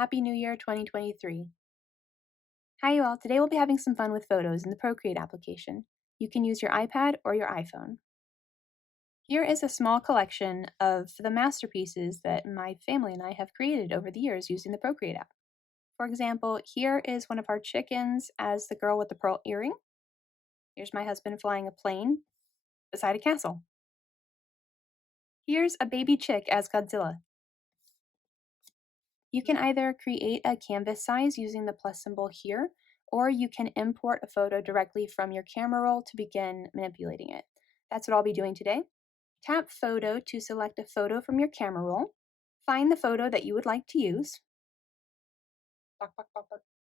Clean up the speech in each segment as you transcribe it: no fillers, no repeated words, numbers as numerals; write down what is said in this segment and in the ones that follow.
Happy New Year 2023. Hi you all, today we'll be having some fun with photos in the Procreate application. You can use your iPad or your iPhone. Here is a small collection of the masterpieces that my family and I have created over the years using the Procreate app. For example, here is one of our chickens as the girl with the pearl earring. Here's my husband flying a plane beside a castle. Here's a baby chick as Godzilla. You can either create a canvas size using the plus symbol here, or you can import a photo directly from your camera roll to begin manipulating it. That's what I'll be doing today. Tap Photo to select a photo from your camera roll. Find the photo that you would like to use.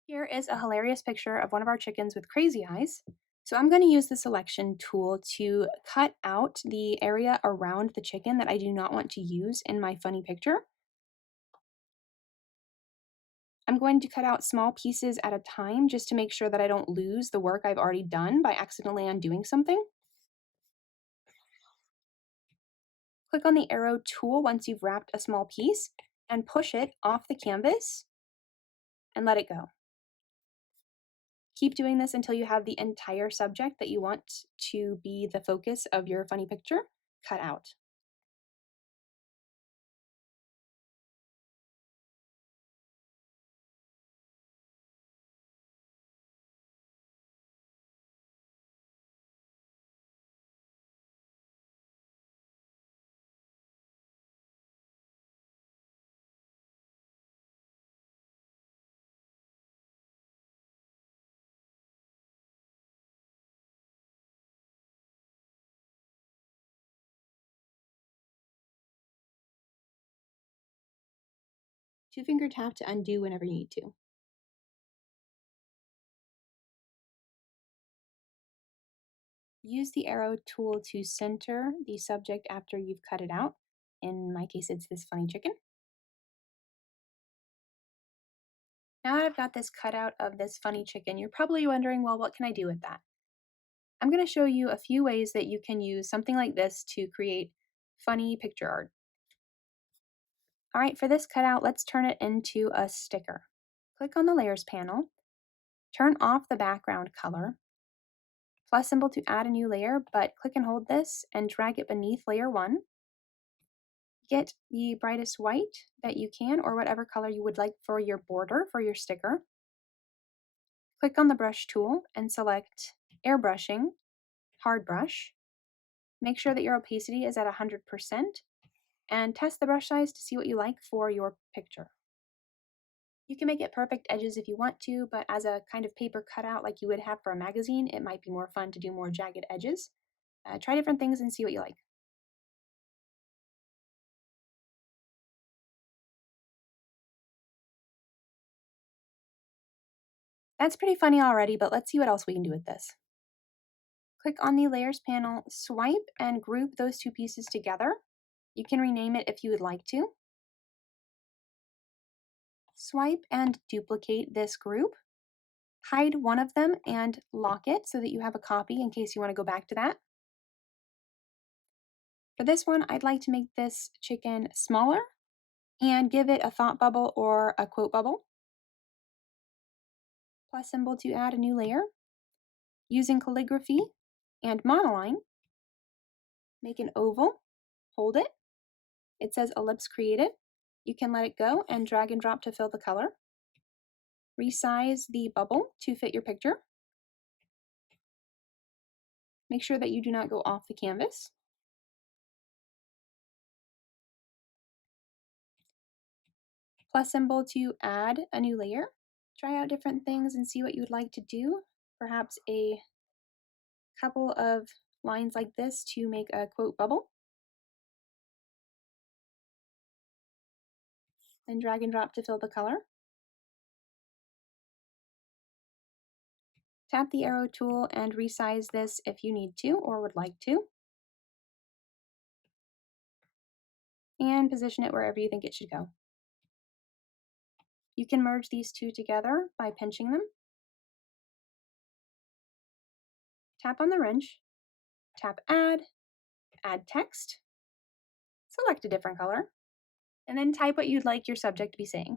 Here is a hilarious picture of one of our chickens with crazy eyes. So I'm going to use the selection tool to cut out the area around the chicken that I do not want to use in my funny picture. I'm going to cut out small pieces at a time just to make sure that I don't lose the work I've already done by accidentally undoing something. Click on the arrow tool once you've wrapped a small piece and push it off the canvas and let it go. Keep doing this until you have the entire subject that you want to be the focus of your funny picture cut out. Two-finger tap to undo whenever you need to. Use the arrow tool to center the subject after you've cut it out. In my case, it's this funny chicken. Now that I've got this cutout of this funny chicken, you're probably wondering, well, what can I do with that? I'm going to show you a few ways that you can use something like this to create funny picture art. All right, for this cutout, let's turn it into a sticker. Click on the Layers panel, turn off the background color, plus symbol to add a new layer, but click and hold this and drag it beneath layer 1. Get the brightest white that you can, or whatever color you would like for your border for your sticker. Click on the brush tool and select airbrushing, hard brush. Make sure that your opacity is at 100% and test the brush size to see what you like for your picture. You can make it perfect edges if you want to, but as a kind of paper cutout like you would have for a magazine, it might be more fun to do more jagged edges. Try different things and see what you like. That's pretty funny already, but let's see what else we can do with this. Click on the Layers panel, swipe and group those two pieces together. You can rename it if you would like to. Swipe and duplicate this group. Hide one of them and lock it so that you have a copy in case you want to go back to that. For this one, I'd like to make this chicken smaller and give it a thought bubble or a quote bubble. Plus symbol to add a new layer. Using calligraphy and monoline, make an oval, hold it. It says ellipse created. You can let it go and drag and drop to fill the color. Resize the bubble to fit your picture. Make sure that you do not go off the canvas. Plus symbol to add a new layer. Try out different things and see what you would like to do. Perhaps a couple of lines like this to make a quote bubble. Then drag and drop to fill the color. Tap the arrow tool and resize this if you need to or would like to. And position it wherever you think it should go. You can merge these two together by pinching them. Tap on the wrench, tap add text, select a different color, and then type what you'd like your subject to be saying.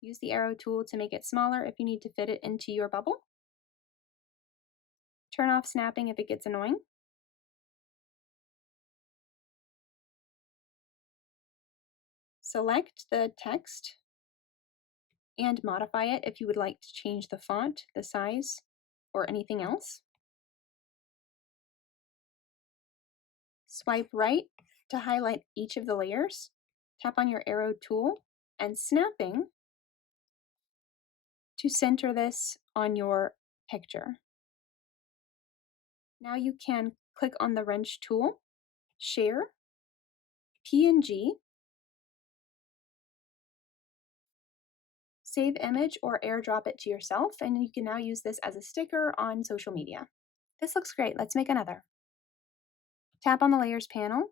Use the arrow tool to make it smaller if you need to fit it into your bubble. Turn off snapping if it gets annoying. Select the text and modify it if you would like to change the font, the size, or anything else. Swipe right to highlight each of the layers. Tap on your arrow tool and snapping to center this on your picture. Now you can click on the wrench tool, share, PNG, save image or airdrop it to yourself, and you can now use this as a sticker on social media. This looks great. Let's make another. Tap on the layers panel,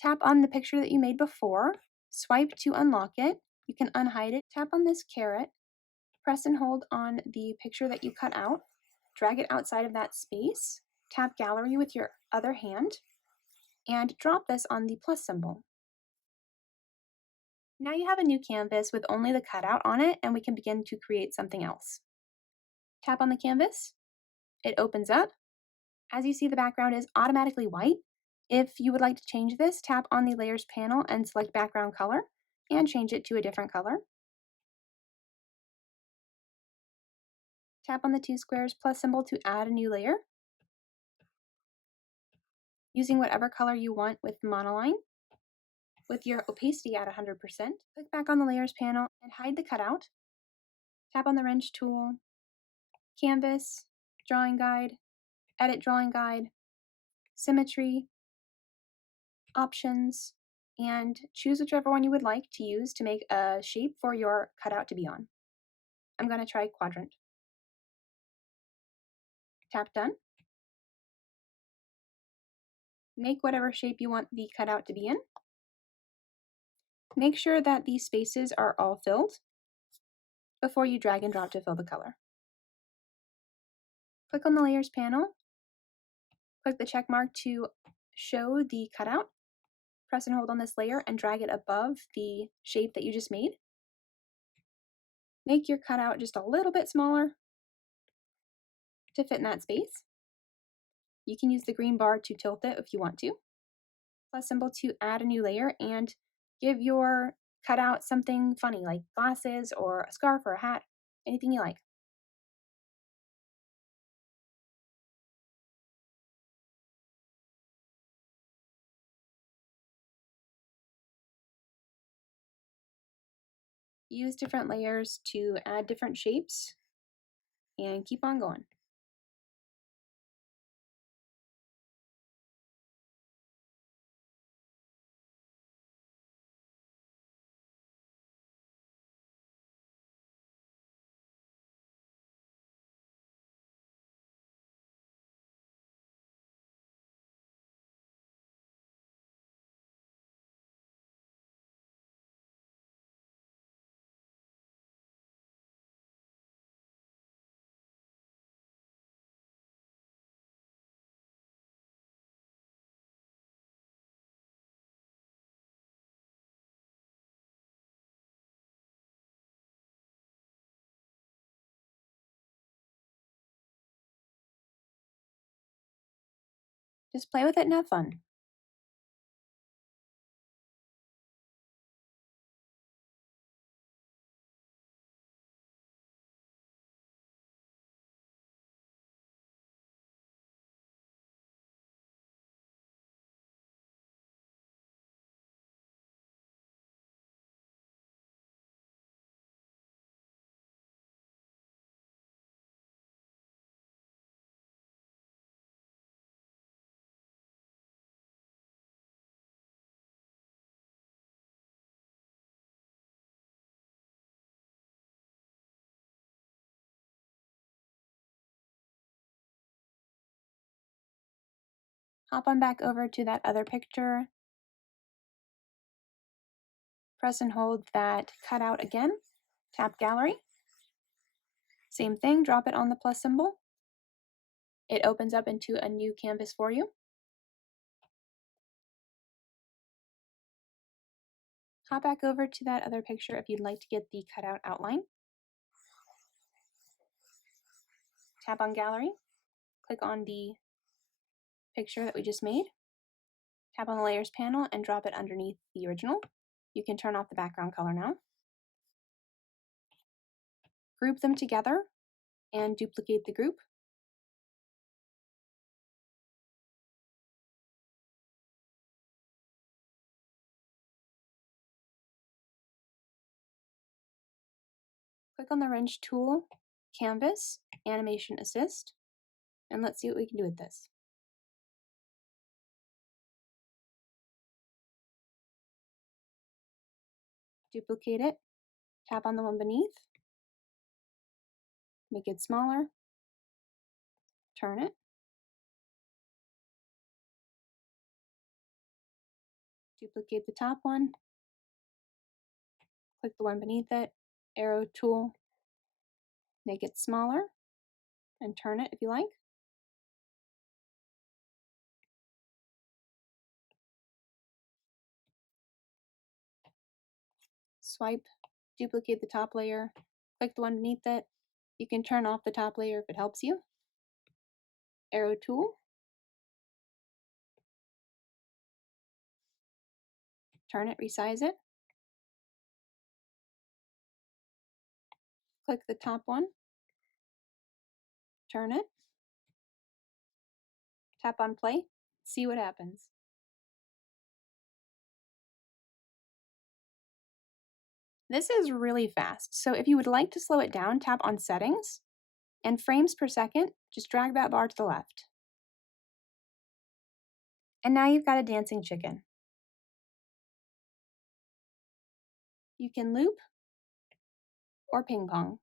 tap on the picture that you made before, swipe to unlock it. You can unhide it. Tap on this caret, press and hold on the picture that you cut out, drag it outside of that space, tap gallery with your other hand, and drop this on the plus symbol. Now you have a new canvas with only the cutout on it, and we can begin to create something else. Tap on the canvas, it opens up. As you see, the background is automatically white. If you would like to change this, tap on the layers panel and select background color and change it to a different color. Tap on the two squares plus symbol to add a new layer, using whatever color you want with monoline. With your opacity at 100%, click back on the layers panel and hide the cutout. Tap on the wrench tool, canvas, drawing guide, edit drawing guide, symmetry, options, and choose whichever one you would like to use to make a shape for your cutout to be on. I'm going to try quadrant. Tap done. Make whatever shape you want the cutout to be in. Make sure that these spaces are all filled before you drag and drop to fill the color. Click on the layers panel. Click the check mark to show the cutout. Press and hold on this layer and drag it above the shape that you just made. Make your cutout just a little bit smaller to fit in that space. You can use the green bar to tilt it if you want to. Plus symbol to add a new layer and give your cutout something funny like glasses or a scarf or a hat, anything you like. Use different layers to add different shapes and keep on going. Just play with it and have fun. Hop on back over to that other picture. Press and hold that cutout again. Tap gallery. Same thing, drop it on the plus symbol. It opens up into a new canvas for you. Hop back over to that other picture if you'd like to get the cutout outline. Tap on Gallery, click on the picture that we just made, tap on the Layers panel and drop it underneath the original. You can turn off the background color now. Group them together and duplicate the group. Click on the wrench tool, Canvas, Animation Assist, and let's see what we can do with this. Duplicate it, tap on the one beneath, make it smaller, turn it, duplicate the top one, click the one beneath it, arrow tool, make it smaller, and turn it if you like. Swipe, duplicate the top layer, click the one beneath it. You can turn off the top layer if it helps you. Arrow tool, turn it, resize it. Click the top one, turn it, tap on play, see what happens. This is really fast, so if you would like to slow it down, tap on Settings, and frames per second, just drag that bar to the left. And now you've got a dancing chicken. You can loop or ping pong.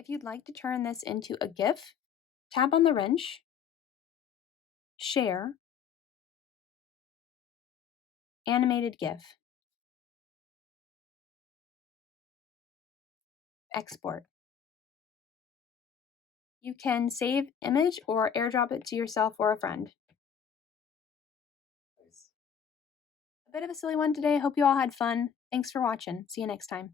If you'd like to turn this into a GIF, tap on the wrench, Share, Animated GIF, Export. You can save image or airdrop it to yourself or a friend. A bit of a silly one today. Hope you all had fun. Thanks for watching. See you next time.